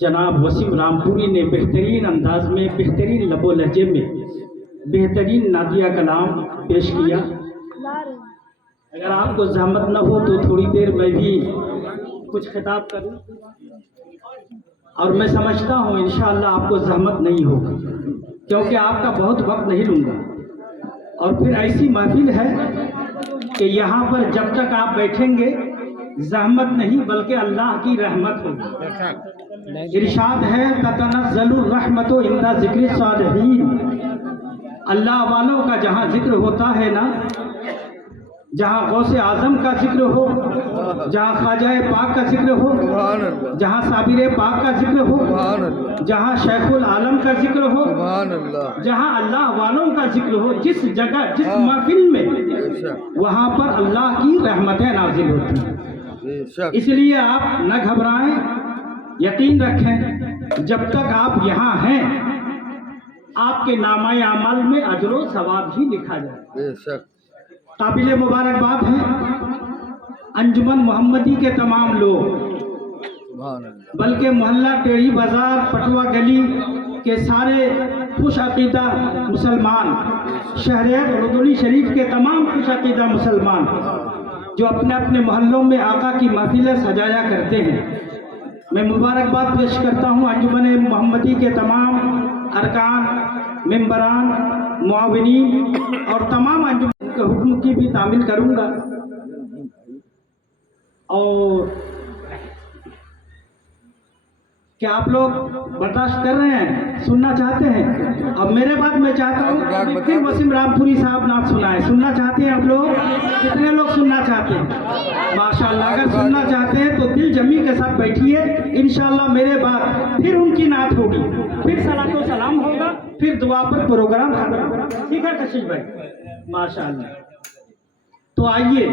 जनाब वसीम रामपुरी ने बेहतरीन अंदाज में, बेहतरीन लबो लहजे में बेहतरीन नादिया कलाम पेश किया। अगर आपको ज़हमत न हो तो थोड़ी देर मैं भी कुछ खिताब करूं, और मैं समझता हूं इंशाअल्लाह आपको ज़हमत नहीं होगी, क्योंकि आपका बहुत वक्त नहीं लूँगा। और फिर ऐसी महफिल है कि यहाँ पर जब तक आप बैठेंगे ज़हमत नहीं बल्कि अल्लाह की रहमत होगी। इरशाद है ततनज़्ज़लुर रहमतु इंदा ज़िक्रि सालिहीन। अल्लाह वालों का जहाँ जिक्र होता है ना, जहाँ गौसे आज़म का जिक्र हो, जहाँ ख्वाजा पाक का जिक्र हो, जहाँ साबिर पाक का जिक्र हो, जहाँ शेखुल आलम का जिक्र हो, जहाँ अल्लाह वालों का जिक्र हो, जिस जगह जिस महफिल में, वहाँ पर अल्लाह की रहमतें नाजिल होती हैं। इसलिए आप न घबराएं, यकीन रखें जब तक आप यहाँ हैं आपके नामाए अमल में अजरो सवाब ही लिखा जाए। काबिल मुबारकबाद हैं अंजुमन मोहम्मदी के तमाम लोग, बल्कि मोहल्ला टेढ़ी बाजार पटवा गली के सारे खुश अकीदा मुसलमान, शहरियात रुदुनी शरीफ के तमाम खुश अकीदा मुसलमान जो अपने अपने मोहल्लों में आका की महफिलें सजाया करते हैं। मैं मुबारकबाद पेश करता हूँ अंजुमन मोहम्मदी के तमाम अरकान, मेंबरान, मुआविनीन और तमाम अंजुमन के हुक्म की भी तामील करूँगा। और क्या आप लोग बर्दाश्त कर रहे हैं, सुनना चाहते हैं? अब मेरे बाद मैं चाहता हूँ फिर वसीम रामपुरी साहब नाथ सुनाए। सुनना चाहते हैं आप लोग? कितने लोग सुनना चाहते हैं? माशाअल्लाह, अगर सुनना चाहते हैं तो दिल जमी के साथ बैठिए। इंशाअल्लाह मेरे बाद फिर उनकी नात होगी, फिर सलातो सलाम होगा, फिर दुआ पर प्रोग्राम होगा। ठीक है कशिश भाई? माशाअल्लाह। तो आइए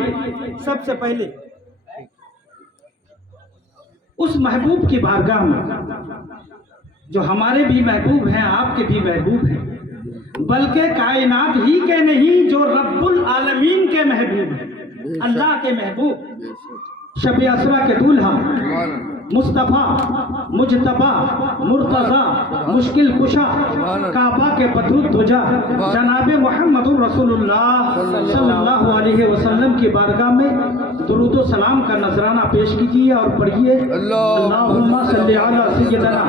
सबसे पहले उस महबूब की बारगाह में जो हमारे भी महबूब हैं, आपके भी महबूब हैं, बल्कि कायनात ही के नहीं जो रब्बुल आलमीन के महबूब हैं, अल्लाह के महबूब, शब असरा के दूल्हा, मुस्तफ़ा, मुजतबा, मुर्तज़ा, मुश्किल कुशा, काबा के बदरुद ध्वजा, जनाब मुहम्मदुर रसूलुल्लाह सल्लल्लाहु अलैहि वसल्लम की बारगाह में दुरूद व सलाम का नजराना पेश कीजिए और पढ़िए अल्लाहुम्मा सल्ली अला सय्यदना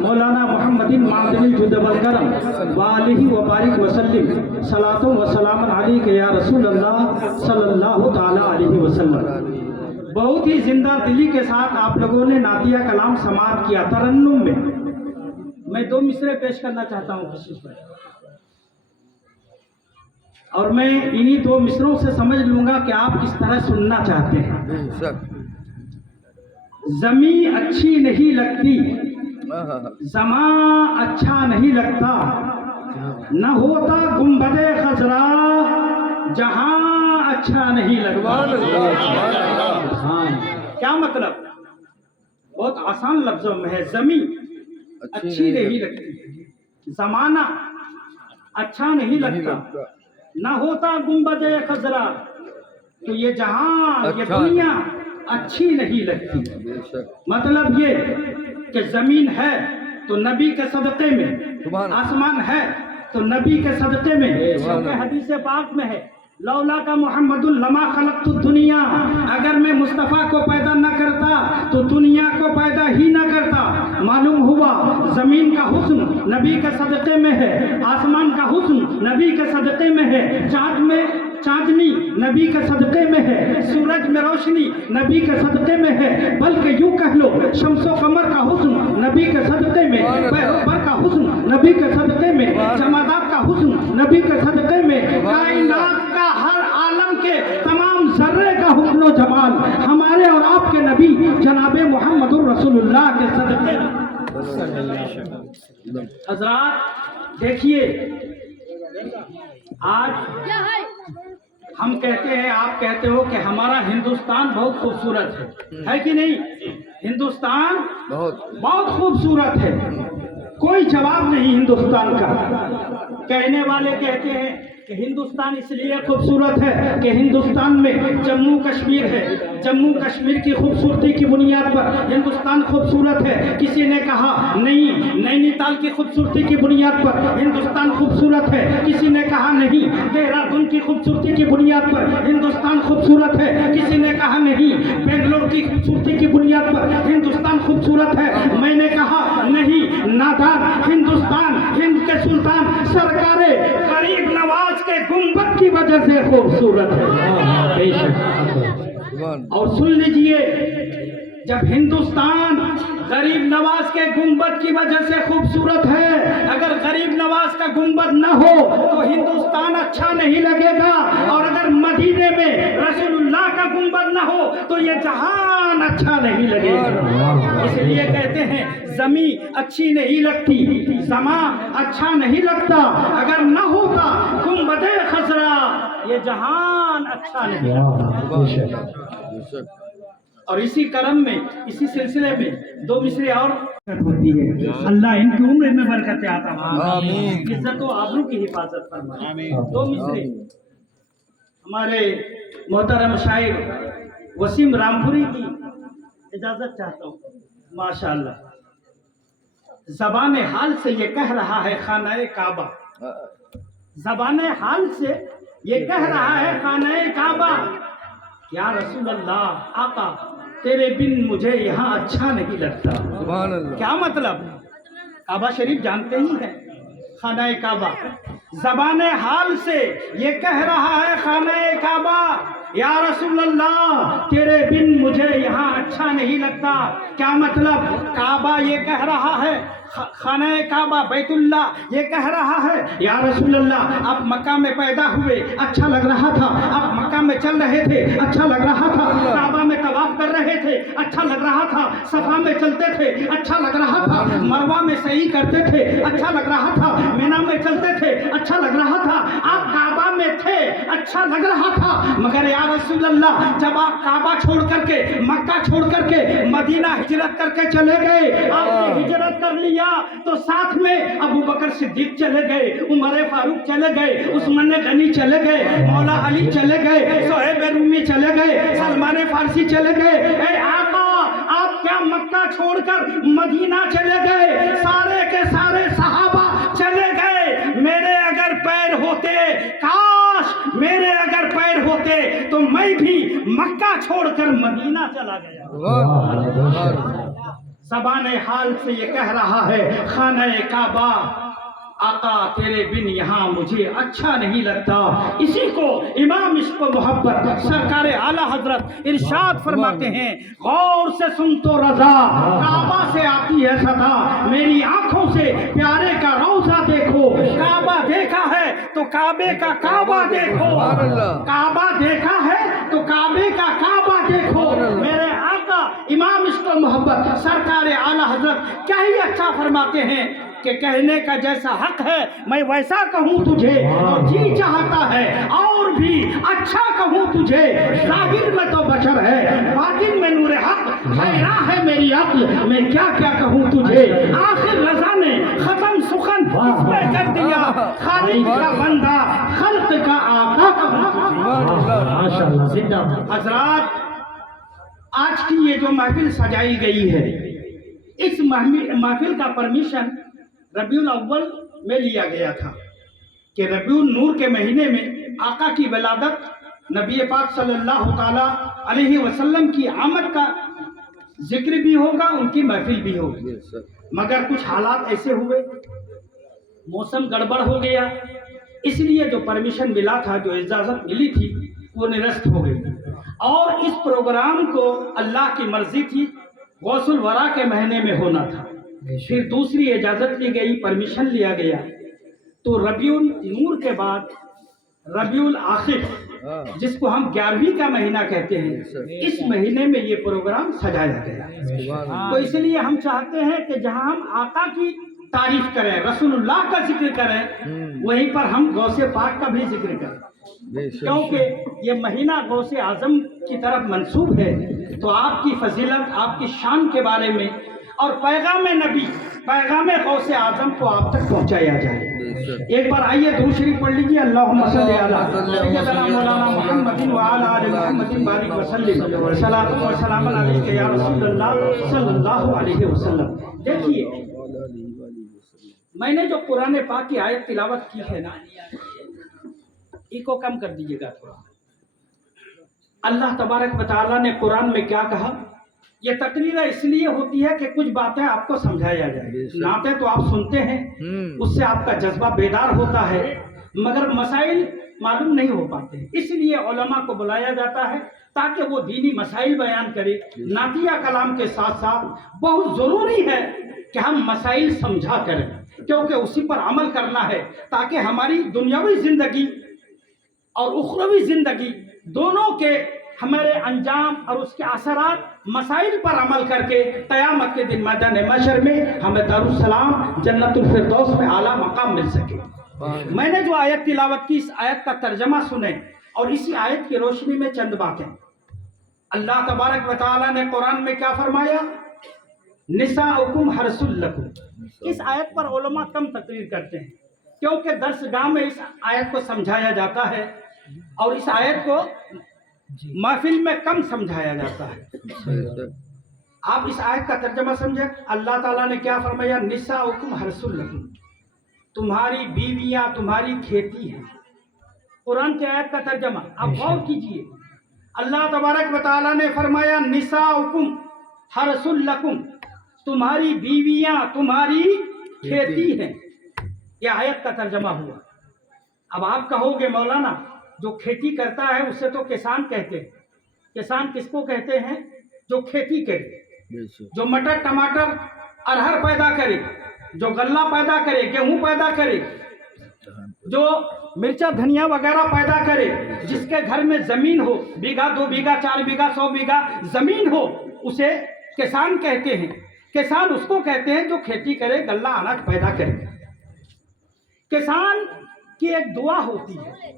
मौलाना मुहम्मदिन मादिल जुद वल करम व आलिहि व बारिक व सल्लिम सलातो व सलामन अलैका या रसूल अल्लाह सल्लल्लाहु तआला अलैहि वसल्लम। बहुत ही जिंदा दिली के साथ आप लोगों ने नातिया कलाम समाअत किया। तरन्नुम में मैं दो मिसरे पेश करना चाहता हूँ कशिश भाई, और मैं इन्हीं दो मिसरों से समझ लूंगा कि आप किस तरह सुनना चाहते हैं। जमी अच्छी नहीं लगती, जमा अच्छा नहीं लगता, न होता गुंबदे खजरा जहां अच्छा नहीं लगता। हाँ, क्या मतलब? बहुत आसान लफ्जों में है। जमी अच्छी नहीं लगती, जमाना अच्छा नहीं लगता, ना होता गुंबदे खजरा, तो ये जहां ये दुनिया अच्छी नहीं लगती। मतलब ये कि जमीन है तो नबी के सदक़े में, आसमान है तो नबी के सदक़े में। क्योंकि हदीस पाक में है लौला का मोहम्मदुल लमा खलक़तु दुनिया, अगर मैं मुस्तफ़ा को पैदा न करता तो दुनिया को पैदा ही न करता। मालूम हुआ जमीन का हुस्न नबी के सदक़े में है, आसमान का हुस्न नबी के सदक़े में है, चाँद में चांदनी नबी के सदक़े में है, सूरज में रोशनी नबी के सदक़े में है, बल्कि यूं कह लो शम्सो कमर का हुस्न नबी के सदक़े में, पैगंबर का हुस्न नबी के सदक़े में, जमादात का हुस्न नबी के सदक़े में, कायनात का हर आलम के तमाम जर्रे का हुस्न जमाल हमारे और आपके नबी जनाबे मुहम्मदुर रसूलुल्लाह के सदक़े में। हज़रात देखिए, आज हम कहते हैं, आप कहते हो कि हमारा हिंदुस्तान बहुत खूबसूरत है कि नहीं? हिंदुस्तान बहुत खूबसूरत है, कोई जवाब नहीं हिंदुस्तान का। कहने वाले कहते हैं کہ ہندوستان اس لیے خوبصورت ہے کہ ہندوستان میں جموں کشمیر ہے، جموں کشمیر کی خوبصورتی کی بنیاد پر ہندوستان خوبصورت ہے۔ کسی نے کہا نہیں، نینی تال کی خوبصورتی کی بنیاد پر ہندوستان خوبصورت ہے، کسی نے کہا نہیں، دہرادون کی خوبصورتی کی بنیاد پر ہندوستان خوبصورت ہے، کسی نے کہا نہیں، بنگلور کی خوبصورتی کی بنیاد پر ہندوستان خوبصورت ہے۔ میں نے کہا نہیں، نادان، ہندوستان ہند کے سلطان سرکار غریب نواز کے گنبد کی وجہ سے خوبصورت ہے۔ بے شک۔ اور سن لیجئے، جب ہندوستان غریب نواز کے گنبد کی وجہ سے خوبصورت ہے، اگر غریب نواز کا گنبد نہ ہو تو ہندوستان اچھا نہیں لگے گا، اور اگر مدینے میں رسول اللہ کا گنبد نہ ہو تو یہ جہان اچھا نہیں لگے گا۔ اس لیے کہتے ہیں زمین اچھی نہیں لگتی، زمان اچھا نہیں لگتا، اگر نہ ہوتا گنبد خضرا یہ جہان اچھا نہیں لگتا۔ اور اسی کرم میں، اسی سلسلے میں دو مصرے اور ہوتی ہے۔ اللہ ان کی عمر میں برکتیں عطا فرمائے، عزت و آبرو کی حفاظت فرمائے۔ دو مصرے ہمارے محترم شاعر وسیم رامپوری کی اجازت چاہتا ہوں۔ ماشاءاللہ، زبان حال سے یہ کہہ رہا ہے خانہ کعبہ، زبان حال سے یہ کہہ رہا ہے خانہ کعبہ، یا رسول اللہ، آقا تیرے بن مجھے یہاں اچھا نہیں لگتا۔ سبحان اللہ۔ کیا مطلب؟ کعبہ شریف جانتے ہی ہیں، خانہ کعبہ، زبان حال سے یہ کہہ رہا ہے خانہ کعبہ، یا رسول اللہ تیرے بن مجھے یہاں اچھا نہیں لگتا۔ کیا مطلب؟ کعبہ یہ کہہ رہا ہے، خانہ کعبہ بیت اللہ یہ کہہ رہا ہے، یا رسول اللہ آپ مکہ میں پیدا ہوئے اچھا لگ رہا تھا، آپ مکہ میں چل رہے تھے اچھا لگ رہا تھا، کعبہ میں طواف کر رہے تھے اچھا لگ رہا تھا، صفا میں چلتے تھے اچھا لگ رہا تھا، مروہ میں سعی کرتے تھے اچھا لگ رہا تھا، مینا میں چلتے تھے اچھا لگ رہا تھا، آپ کعبہ میں تھے اچھا لگ رہا تھا، مگر یا رسول اللہ جب آپ کعبہ چھوڑ کر کے، مکہ چھوڑ کر کے مدینہ ہجرت کر کے چلے گئے، آپ نے ہجرت کر لی تو ساتھ میں ابو بکر صدیق چلے گئے، عمر فاروق چلے گئے، عثمان غنی چلے گئے، مولا علی چلے گئے، صہیب رومی چلے گئے، سلمان فارسی چلے گئے۔ اے آقا آپ کیا مکہ چھوڑ کر مدینہ چلے گئے؟ سارے کے سارے صحابہ چلے گئے، میرے اگر پیر ہوتے، کاش میرے اگر پیر ہوتے تو میں بھی مکہ چھوڑ کر مدینہ چلا گیا۔ زبان حال سے یہ کہہ رہا ہے خانہ کعبہ، آقا تیرے بن یہاں مجھے اچھا نہیں لگتا۔ اسی کو امام عشق و محبت سرکار اعلی حضرت ارشاد فرماتے ہیں، غور سے سن تو رضا کعبہ سے آتی ہے صدا، میری آنکھوں سے پیارے کا روضہ دیکھو، کعبہ دیکھا ہے تو کعبے کا کعبہ دیکھو، کعبہ دیکھا ہے تو کعبے کا کعبہ دیکھو۔ میرے آقا امام عشق و محبت سرکار اعلی حضرت کیا ہی اچھا فرماتے ہیں کہ کہنے کا جیسا حق ہے میں ویسا کہوں تجھے، اور جی چاہتا ہے اور بھی اچھا کہوں تجھے، ظاہر میں تو بشر ہے باطن میں نور حق، حیران ہے میری عقل میں کیا کیا کہوں تجھے، آخر رضا نے ختم سخن اس پہ کر دیا، خالق کا بندہ خلق کا آقا کہوں تجھے۔ حضرات آج کی یہ جو محفل سجائی گئی ہے، اس محفل کا پرمیشن ربیع الاول میں لیا گیا تھا کہ ربیع النور کے مہینے میں آقا کی ولادت، نبی پاک صلی اللہ تعالی علیہ وسلم کی آمد کا ذکر بھی ہوگا، ان کی محفل بھی ہوگی، مگر کچھ حالات ایسے ہوئے، موسم گڑبڑ ہو گیا، اس لیے جو پرمیشن ملا تھا، جو اجازت ملی تھی وہ نرست ہو گئی، اور اس پروگرام کو اللہ کی مرضی تھی غوث الورا کے مہینے میں ہونا تھا، پھر دوسری اجازت لی گئی، پرمیشن لیا گیا، تو ربیع النور کے بعد ربیع الاخر جس کو ہم 11ویں کا مہینہ کہتے ہیں، اس مہینے میں یہ پروگرام سجایا گیا۔ تو اس لیے ہم چاہتے ہیں کہ جہاں ہم آقا کی تعریف کریں، رسول اللہ کا ذکر کریں، وہیں پر ہم غوث پاک کا بھی ذکر کریں، کیونکہ یہ مہینہ غوث اعظم کی طرف منسوب ہے، تو آپ کی فضیلت، آپ کی شان کے بارے میں اور پیغام نبی، پیغام غوث اعظم کو آپ تک پہنچایا جائے۔ एक बार आइए दुरूद शरीफ पढ़ लीजिए, अल्लाहुम्मा सल्ली अला सय्यदना मौलाना मुहम्मदिन व अला आलि मुहम्मदिन बारिक व सल्लिम सलातन व सलामन अलैका या रसूलल्लाह सल्लल्लाहु अलैहि वसल्लम। देखिए, मैंने जो कुरान पाक की आयत तिलावत की है ना, इसको कम कर दीजिएगा थोड़ा। अल्लाह तबारक व तआला ने कुरान में क्या कहा, ये तकरीर इसलिए होती है कि कुछ बातें आपको समझाया जाए। नाते तो आप सुनते हैं, उससे आपका जज्बा बेदार होता है, मगर मसाइल मालूम नहीं हो पाते, इसलिए उलमा को बुलाया जाता है ताकि वो दीनी मसाइल बयान करे। नातिया कलाम के साथ साथ बहुत ज़रूरी है कि हम मसाइल समझा करें, क्योंकि उसी पर अमल करना है ताकि हमारी दुनियावी ज़िंदगी और उखरवी ज़िंदगी दोनों के हमारे अंजाम और उसके असरात मसाइल पर अमल करके क़यामत के दिन मैदान महशर में हमें दारुस्सलाम जन्नतुल फिरदौस में आला मकाम मिल सके। मैंने जो आयत तिलावत की, इस आयत का तर्जमा सुने और इसी आयत की रोशनी में चंद बातें। अल्लाह तबारक व तआला ने कुरान में क्या फरमाया, निसाउकुम हर्सुल लकुम। इस आयत पर उलमा कम तकरीर करते हैं, क्योंकि दर्सगाह में इस आयत को समझाया जाता है और इस आयत को महफिल में कम समझाया जाता है। आप इस आयत का तर्जमा समझे। अल्लाह ताला ने क्या फरमाया, निसाउकुम हर्सुल लकुम, तुम्हारी बीवियां तुम्हारी खेती है। कुरान की आयत का तर्जमा आप गौर कीजिए। अल्लाह तबारक व तआला ने फरमाया, निसाउकुम हर्सुल लकुम, तुम्हारी बीवियां तुम्हारी खेती है। यह आयत का तर्जमा हुआ। अब आप कहोगे, मौलाना जो खेती करता है उसे तो किसान कहते हैं। किसान किसको कहते हैं? जो खेती करे, जो मटर टमाटर अरहर पैदा करे, जो गल्ला पैदा करे, गेहूं पैदा करे, जो मिर्चा धनिया वगैरह पैदा करे, जिसके घर में जमीन हो, बीघा 2 बीघा 4 बीघा 100 बीघा जमीन हो, उसे किसान कहते हैं। किसान उसको कहते हैं जो खेती करे, गल्ला अनाज पैदा करे। किसान की एक दुआ होती है,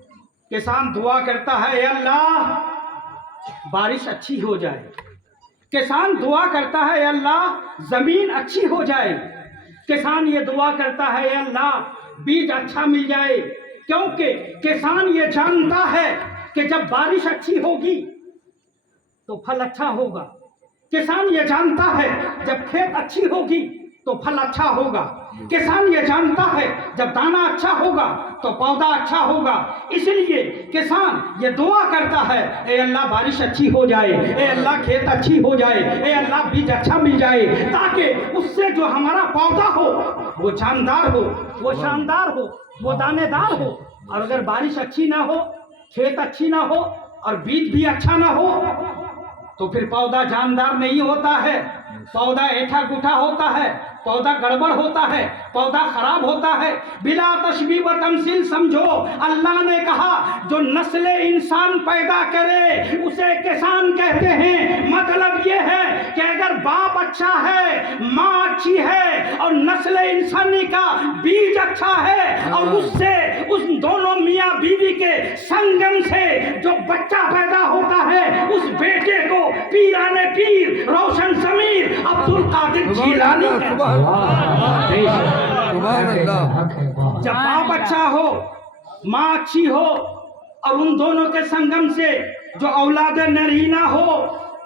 किसान दुआ करता है, ए अल्लाह बारिश अच्छी हो जाए। किसान दुआ करता है, ए अल्लाह जमीन अच्छी हो जाए। किसान ये दुआ करता है, ए अल्लाह बीज अच्छा मिल जाए, क्योंकि किसान ये जानता है कि जब बारिश अच्छी होगी तो फल अच्छा होगा। किसान ये जानता है जब खेत अच्छी होगी तो फल अच्छा होगा। किसान ये जानता है जब दाना अच्छा होगा तो पौधा अच्छा होगा। इसलिए किसान ये दुआ करता है, ए अल्लाह बारिश अच्छी हो जाए, ए अल्लाह खेत अच्छी हो जाए, ए अल्लाह बीज अच्छा मिल जाए, ताकि उससे जो हमारा पौधा हो वो जानदार हो, वो शानदार हो, वो दानेदार हो। और अगर बारिश अच्छी ना हो, खेत अच्छी ना हो और बीज भी अच्छा ना हो तो फिर पौधा जानदार नहीं होता है, पौधा ऐठा गुठा होता है, पौधा गड़बड़ होता है, पौधा खराब होता है। बिला तशबीह व तमसील समझो, अल्लाह ने कहा जो नस्ल इंसान पैदा करे उसे किसान कहते हैं। मतलब ये है कि अगर बाप अच्छा है, माँ अच्छी है और नस्ल इंसानी का बीज अच्छा है और उससे उस दोनों मियाँ बीवी के संगम से जो बच्चा पैदा होता है, उस बेटे को पीराने पीर रोशन ज़मीर अब्दुल कादिर जीलानी कहते हैं। जब बाप अच्छा हो, माँ अच्छी हो और उन दोनों के संगम से जो औलाद नरीना हो,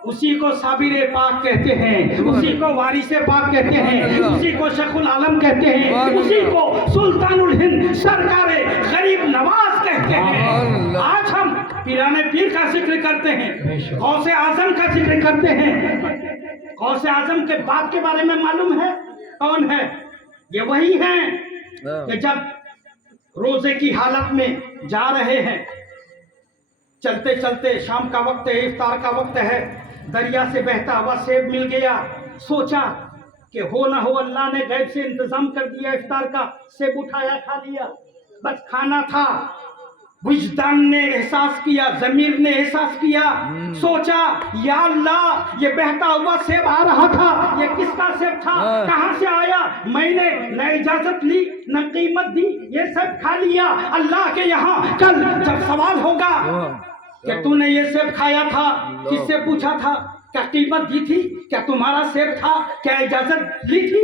उसी को साबिर पाक कहते हैं, उसी को वारिसे पाक कहते हैं, उसी को शेखुल आलम कहते हैं, उसी को सुल्तानुल हिंद सरकारे गरीब नवाज कहते हैं। आज हम पीराने पीर का जिक्र करते हैं, गौसे आजम का जिक्र करते हैं। गौसे आजम के बाप के बारे में मालूम है कौन है? ये वही हैं कि जब रोजे की हालत में जा रहे हैं, चलते चलते शाम का वक्त है, इफ्तार का वक्त है, दरिया से बहता हुआ सेब मिल गया। सोचा कि हो ना हो अल्लाह ने गैब से इंतजाम कर दिया इफ्तार का, सेब उठाया खा लिया, बस खाना था। विजदान ने एहसास किया, ज़मीर ने एहसास किया, सोचा या अल्लाह ये बहता हुआ सेब आ रहा था, ये किसका सेब था, कहाँ से आया? मैंने न इजाजत ली न कीमत दी, ये सब खा लिया। अल्लाह के यहाँ कल जब सवाल होगा कि तूने ये सेब खाया था, किससे पूछा था, क्या कीमत दी थी, क्या तुम्हारा सेब था, क्या इजाजत ली थी,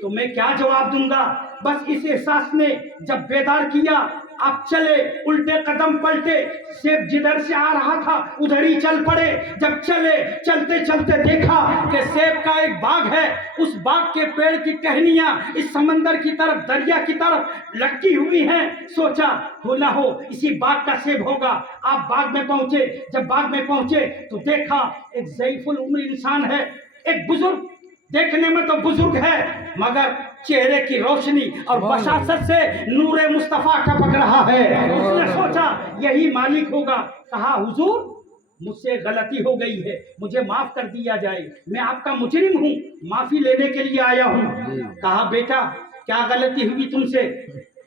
तो मैं क्या जवाब दूंगा? बस इस एहसास ने जब बेदार किया, आप चले, उल्टे कदम पलटे, सेब जिधर से आ रहा था उधर ही चल पड़े। जब चले, चलते चलते देखा कि सेब का एक बाग है, उस बाग के पेड़ की टहनियां इस समंदर की तरफ, दरिया की तरफ लटकी हुई हैं। सोचा हो ना हो इसी बाग का सेब होगा। आप बाग में पहुंचे। जब बाग में पहुंचे तो देखा एक ज़ईफुल उम्र इंसान है, एक बुजुर्ग, देखने में तो बुजुर्ग है मगर चेहरे की रोशनी और बशासत से नूरे मुस्तफा टपक रहा है। उसने सोचा यही मालिक होगा। कहा हुजूर मुझसे गलती हो गई है, मुझे माफ कर दिया जाए, मैं आपका मुजरिम हूँ, माफी लेने के लिए आया हूँ। कहा बेटा क्या गलती हुई तुमसे,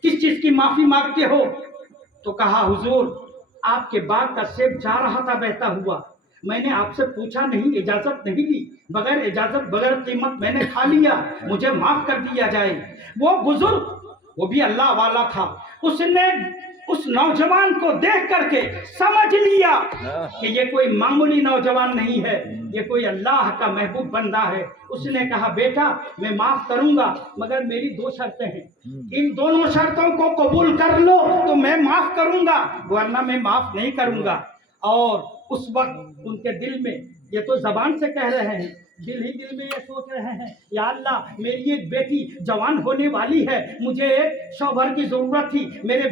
किस चीज की माफी मांगते हो? तो कहा हुजूर आपके बाग का सेब जा रहा था बहता हुआ, मैंने आपसे पूछा नहीं, इजाजत नहीं ली, बगैर इजाजत बगैर कीमत मैंने खा लिया, मुझे माफ कर दिया जाए। वो बुजुर्ग, वो भी अल्लाह वाला था, उसने उस नौजवान को देख करके समझ लिया कि ये कोई मामूली नौजवान नहीं है, ये कोई अल्लाह का महबूब बंदा है। उसने कहा बेटा मैं माफ करूंगा मगर मेरी दो शर्तें हैं, इन दोनों शर्तों को कबूल कर लो तो मैं माफ करूंगा, वरना मैं माफ नहीं करूंगा। और उस वक्त उनके दिल में, ये तो जबान से कह रहे हैं, दिल ही दिल में ये सोच रहे हैं या अल्लाह मेरी एक बेटी जवान होने वाली है, मुझे एक शौहर की जरूरत थी, मेरी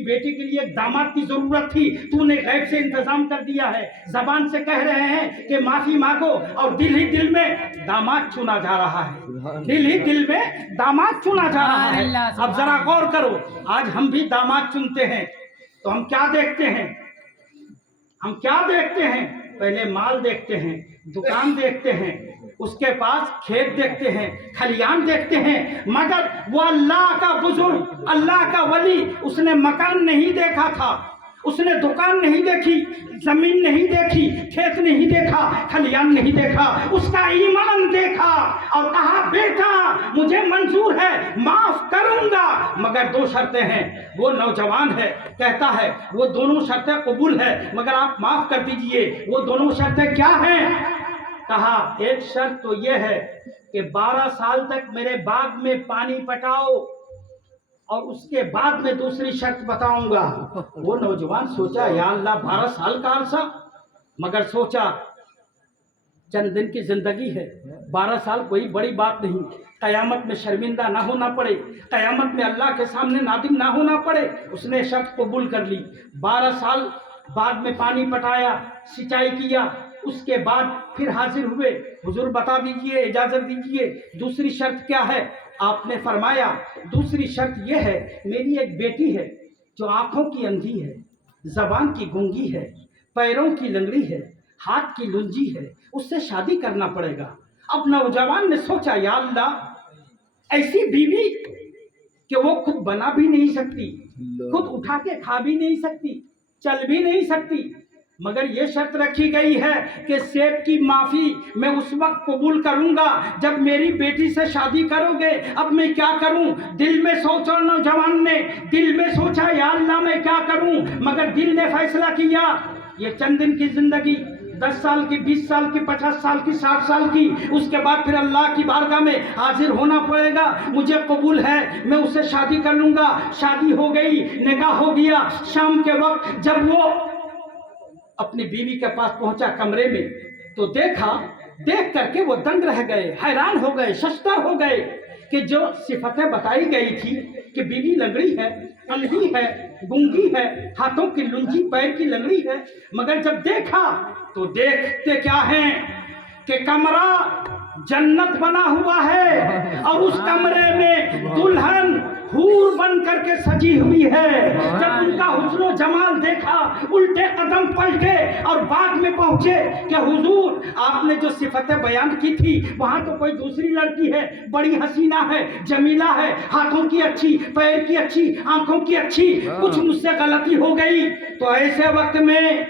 बेटी के लिए एक दामाद की जरूरत थी, तूने गैब से इंतजाम कर दिया है। जबान से कह रहे हैं कि माफी मांगो और दिल ही दिल में दामाद चुना जा रहा है, दिल ही दिल में दामाद चुना जा रहा है। अब जरा गौर करो, आज हम भी दामाद चुनते हैं तो हम क्या देखते हैं, हम क्या देखते हैं? पहले माल देखते हैं, दुकान देखते हैं, उसके पास खेत देखते हैं, खलियान देखते हैं, मगर वो अल्लाह का बुजुर्ग, अल्लाह का वली, उसने मकान नहीं देखा था, उसने दुकान नहीं देखी, जमीन नहीं देखी, खेत नहीं देखा, खलियान नहीं देखा, उसका ईमान देखा और कहा बेटा मुझे मंजूर है, माफ करूंगा मगर दो शर्तें हैं। वो नौजवान है, कहता है वो दोनों शर्तें कबूल है मगर आप माफ कर दीजिए। वो दोनों शर्तें क्या हैं? कहा एक शर्त तो ये है कि 12 साल तक मेरे बाग में पानी पटाओ और उसके बाद में दूसरी शर्त बताऊंगा। वो नौजवान सोचा या अल्लाह 12 साल का अरसा, मगर सोचा चंद दिन की जिंदगी है, 12 साल कोई बड़ी बात नहीं, कयामत में शर्मिंदा ना होना पड़े, कयामत में अल्लाह के सामने नादिम ना होना पड़े। उसने शर्त कबूल कर ली। 12 साल बाग में पानी पटाया, सिंचाई किया, उसके बाद फिर हाजिर हुए, हुजूर बता दीजिए, इजाजत दीजिए दूसरी शर्त क्या है? आपने फरमाया दूसरी शर्त यह है, मेरी एक बेटी है जो आंखों की अंधी है, जबान की गूंगी है, पैरों की लंगड़ी है, हाथ की लुंजी है, उससे शादी करना पड़ेगा। अब नौजवान ने सोचा या अल्लाह ऐसी बीवी कि वो खुद बना भी नहीं सकती, खुद उठा के खा भी नहीं सकती, चल भी नहीं सकती, मगर ये शर्त रखी गई है कि सेब की माफी मैं उस वक्त कबूल करूंगा जब मेरी बेटी से शादी करोगे। अब मैं क्या करूं? दिल में सोचा नौजवान ने, दिल में सोचा या अल्लाह मैं क्या करूं, मगर दिल ने फैसला किया ये चंद दिन की जिंदगी, 10 साल की, 20 साल की, 50 साल की, 60 साल की, उसके बाद फिर अल्लाह की बारगाह में हाजिर होना पड़ेगा। मुझे कबूल है, मैं उससे शादी कर लूंगा। शादी हो गई, निकाह हो गया। शाम के वक्त जब वो अपनी बीवी के पास पहुंचा कमरे में तो देखा, देख करके वो दंग रह गए, हैरान हो गए, शशतर हो गए कि जो सिफतें बताई गई थी कि बीवी लंगड़ी है, अंधी है, गूंगी है, हाथों की लुंजी, पैर की लंगड़ी है, मगर जब देखा तो देखते क्या हैं कि कमरा जन्नत बना हुआ है और उस कमरे में दुल्हन हूर बन करके सजी हुई है। जब उनका हुस्न जमाल देखा, उल्टे कदम पलटे और बाग में पहुंचे कि हुजूर आपने जो सिफतें बयान की थी वहां तो कोई दूसरी लड़की है, बड़ी हसीना है, जमीला है, हाथों की अच्छी, पैर की अच्छी, आंखों की अच्छी, कुछ मुझसे गलती हो गई। तो ऐसे वक्त में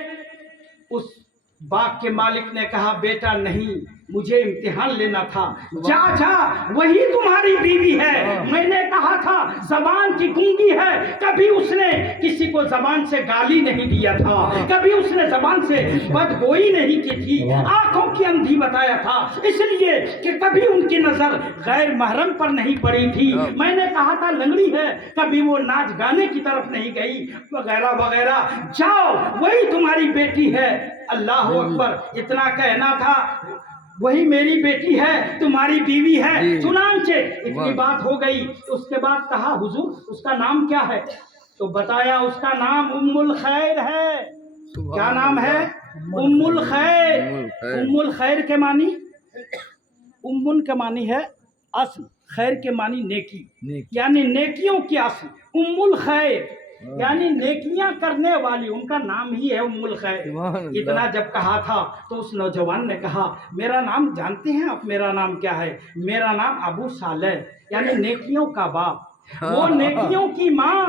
उस बाग के मालिक ने कहा बेटा नहीं, मुझे इम्तिहान लेना था, जा जा वही तुम्हारी बीवी है। मैंने कहा کہا تھا زبان کی گونگی ہے، کبھی اس نے کسی کو زبان سے گالی نہیں دیا تھا، کبھی اس نے زبان سے بدگوئی نہیں کی تھی، آنکھوں کی اندھی بتایا تھا اس لیے کہ کبھی ان کی نظر غیر محرم پر نہیں پڑی تھی۔ میں نے کہا تھا لنگڑی ہے، کبھی وہ ناچ گانے کی طرف نہیں گئی وغیرہ وغیرہ، جاؤ وہی تمہاری بیٹی ہے۔ اللہ اکبر، اتنا کہنا تھا، وہی میری بیٹی ہے، تمہاری بیوی ہے۔ چنانچہ اتنی بات ہو گئی، اس کے بعد کہا حضور اس کا نام کیا ہے؟ تو بتایا اس کا نام ام الخیر ہے۔ کیا نام ہے؟ ام الخیر۔ ام الخیر کے معنی، امن کے معنی ہے اصل، خیر کے معنی نیکی، یعنی نیکیوں کی اصل ام الخیر، یعنی نیکیاں کرنے والی، ان کا نام ہی ہے ام الخیر۔ اتنا جب کہا تھا تو اس نوجوان نے کہا میرا نام جانتے ہیں آپ میرا نام کیا ہے؟ میرا نام ابو صالح، یعنی نیکیوں کا باپ، وہ نیکیوں کی ماں،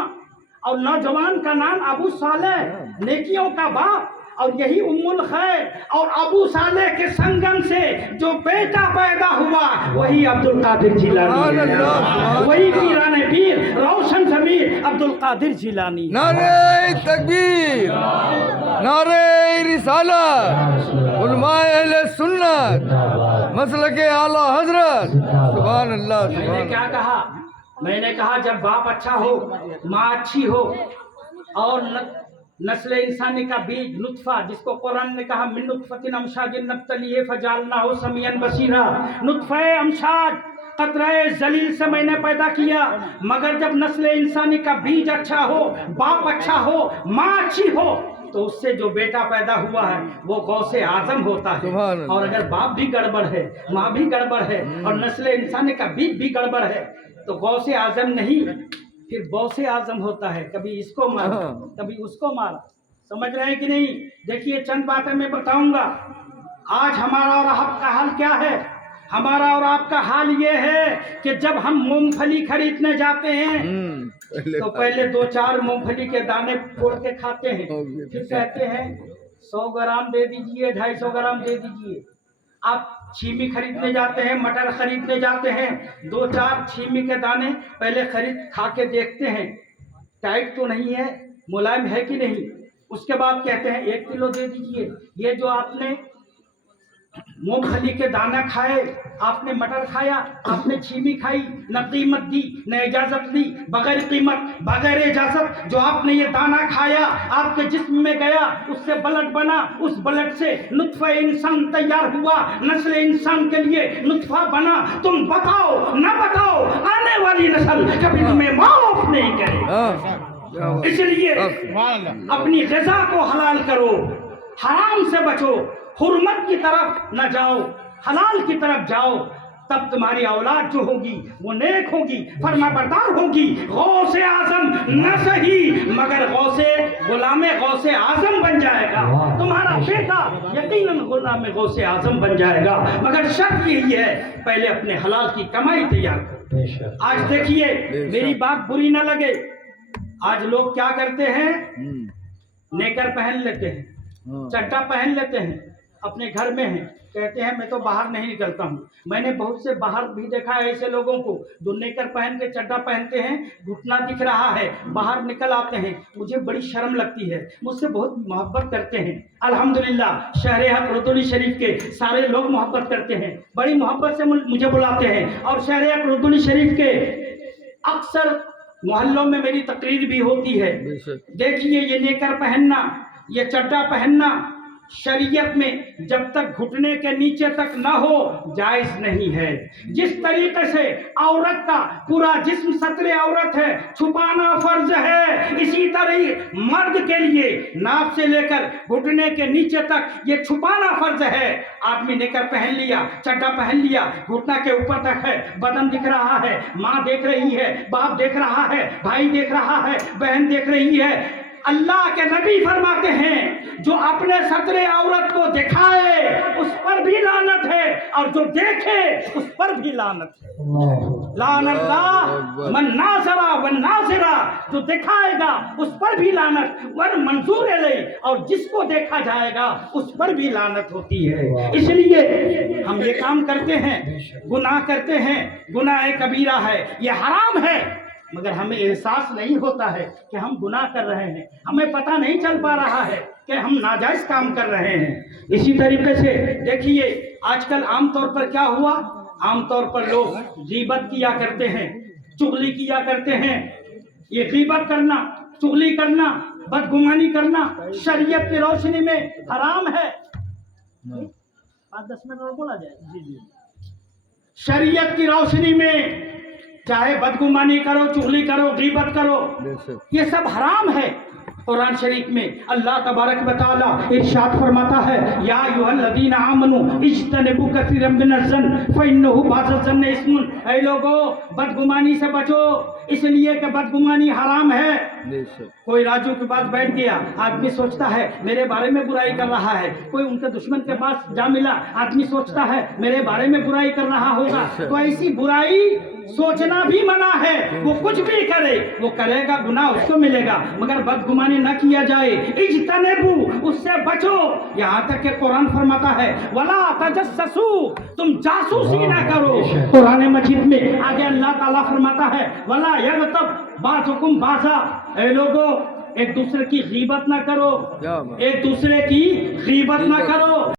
اور نوجوان کا نام ابو صالح، نیکیوں کا باپ، اور یہی ام الخیر، اور ابو صالح کے سنگم سے جو بیٹا پیدا ہوا وہی عبد القادر جیلانی ہے، وہی پیران پیر روشن ضمیر عبد القادر جیلانی۔ نعرہ تکبیر، نعرہ رسالت، علماء اہل سنت، مسلک اعلی حضرت، سبحان اللہ میں نے سبحان کیا کہا؟ میں نے کہا جب باپ اچھا ہو، ماں اچھی ہو، اور نسل انسانی کا بیج نطفہ، جس کو قرآن نے کہا من نطفۃ امشاج نبتلیہ فجعلناہ سمیعا بصیرا، نطفہ امشاج قطرہ ذلیل سے میں نے پیدا کیا، مگر جب نسل انسانی کا بیج اچھا ہو، باپ اچھا ہو، ماں اچھی ہو، تو اس سے جو بیٹا پیدا ہوا ہے وہ غوث اعظم ہوتا ہے۔ سبحان اللہ۔ اور اگر باپ بھی گڑبڑ ہے، ماں بھی گڑبڑ ہے، اور نسل انسانی کا بیج بھی گڑبڑ ہے، تو غوث اعظم نہیں، پھر غوث اعظم ہوتا ہے، کبھی اس کو مارا کبھی اس کو مارا۔ سمجھ رہے ہیں کہ نہیں؟ دیکھیے چند باتیں میں بتاؤں گا۔ آج ہمارا اور آپ کا حال کیا ہے؟ ہمارا اور آپ کا حال یہ ہے کہ جب ہم مونگ پھلی خریدنے جاتے ہیں تو پہلے 2-4 مونگ پھلی کے دانے پھوڑ کے کھاتے ہیں، پھر کہتے ہیں 100 گرام دے دیجئے، 250 گرام دے دیجئے۔ آپ چھیمی خریدنے جاتے ہیں، مٹر خریدنے جاتے ہیں، 2-4 چھیمی کے دانے پہلے خرید کھا کے دیکھتے ہیں ٹائٹ تو نہیں ہے، ملائم ہے کہ نہیں، اس کے بعد کہتے ہیں 1 کلو دے دیجئے۔ یہ جو آپ نے مونگ پھلی کے دانا کھائے، آپ نے مٹر کھایا، آپ نے چھیمی کھائی، نہ قیمت دی نہ اجازت دی، بغیر قیمت بغیر اجازت جو آپ نے یہ دانا کھایا آپ کے جسم میں گیا، اس سے بلڈ بنا، اس بلڈ سے نطفہ انسان تیار ہوا، نسل انسان کے لیے نطفہ بنا۔ تم بتاؤ نہ بتاؤ، آنے والی نسل کبھی تمہیں معاف نہیں کرے۔ اس لیے اپنی غذا کو حلال کرو، حرام سے بچو، حرمت کی طرف نہ جاؤ، حلال کی طرف جاؤ، تب تمہاری اولاد جو ہوگی وہ نیک ہوگی، فرما بردار ہوگی، غوث اعظم نہ صحیح مگر غلام غوث اعظم بن جائے گا۔ تمہارا بیٹا یقیناً غلام غوث اعظم بن جائے گا، مگر شرط یہی ہے پہلے اپنے حلال کی کمائی تیار کرو۔ آج دیکھیے میری بات بری نہ لگے، آج لوگ کیا کرتے ہیں؟ نیکر پہن لیتے ہیں، چڈا پہن لیتے ہیں، اپنے گھر میں ہیں، کہتے ہیں میں تو باہر نہیں نکلتا ہوں۔ میں نے بہت سے باہر بھی دیکھا ہے ایسے لوگوں کو جو نیکر پہن کے چڈا پہنتے ہیں، گھٹنا دکھ رہا ہے، باہر نکل آتے ہیں، مجھے بڑی شرم لگتی ہے، مجھ سے بہت محبت کرتے ہیں۔ الحمدللہ شہر حق ردولی شریف کے سارے لوگ محبت کرتے ہیں، بڑی محبت سے مجھے بلاتے ہیں، اور شہر حق ردولی شریف کے اکثر محلوں میں میری تقریر بھی ہوتی ہے۔ دیکھیے یہ نیکر پہننا، یہ چڈا پہننا شریعت میں جب تک گھٹنے کے نیچے تک نہ ہو جائز نہیں ہے۔ جس طریقے سے عورت کا پورا جسم ستر عورت ہے، چھپانا فرض ہے، اسی طرح مرد کے لیے ناف سے لے کر گھٹنے کے نیچے تک یہ چھپانا فرض ہے۔ آدمی نیکر پہن لیا، چڈا پہن لیا، گھٹنا کے اوپر تک ہے، بدن دکھ رہا ہے، ماں دیکھ رہی ہے، باپ دیکھ رہا ہے، بھائی دیکھ رہا ہے، بہن دیکھ رہی ہے، اللہ کے نبی فرماتے ہیں جو اپنے سطر عورت کو دکھائے اس پر بھی لعنت ہے اور جو دیکھے اس پر بھی لعنت ہے۔ لعن اللہ من ناظر والناظرہ، جو دکھائے گا اس پر بھی لعنت، والمنظور الیہ، اور جس کو دیکھا جائے گا اس پر بھی لعنت ہوتی ہے۔ اس لیے ہم یہ کام کرتے ہیں، گناہ کرتے ہیں، گناہ کبیرہ ہے، یہ حرام ہے، مگر ہمیں احساس نہیں ہوتا ہے کہ ہم گناہ کر رہے ہیں، ہمیں پتہ نہیں چل پا رہا ہے کہ ہم ناجائز کام کر رہے ہیں۔ اسی طریقے سے دیکھیے آج کل عام طور پر کیا ہوا، عام طور پر لوگ غیبت کیا کرتے ہیں، چغلی کیا کرتے ہیں۔ یہ غیبت کرنا، چغلی کرنا، بدگمانی کرنا شریعت کی روشنی میں حرام ہے۔ 5-10 منٹ اور بولا جائے۔ شریعت کی روشنی میں چاہے بدگمانی کرو، چغلی کرو، غیبت کرو، یہ سب حرام ہے۔ قرآن شریف میں اللہ تبارک و تعالی ارشاد فرماتا ہے یا ایھا الذین آمنوا اجتنبوا کثیرا من الظن فإنہ بعض الظن اسم، اے لوگو بدگمانی سے بچو، اس لیے کہ بدگمانی حرام ہے۔ کوئی راجو کے پاس بیٹھ گیا، آدمی سوچتا ہے میرے بارے میں برائی کر رہا ہے، کوئی ان کے دشمن کے پاس جا ملا، آدمی سوچتا ہے میرے بارے میں برائی کر رہا ہوگا، تو ایسی برائی سوچنا بھی منع ہے۔ وہ کچھ بھی کرے، وہ کرے گا، گناہ اس کو ملے گا، مگر بدگمانی نہ کیا جائے۔ اجتنبوا، اس سے بچو، یہاں تک کہ قرآن فرماتا ہے ولا تجسسوا، تم جاسوسی نہ کرو۔ قرآن مجید میں آگے اللہ تعالیٰ فرماتا ہے ولا یغتب بعضکم بعضا، اے لوگو ایک دوسرے کی غیبت نہ کرو، ایک دوسرے کی غیبت نہ کرو۔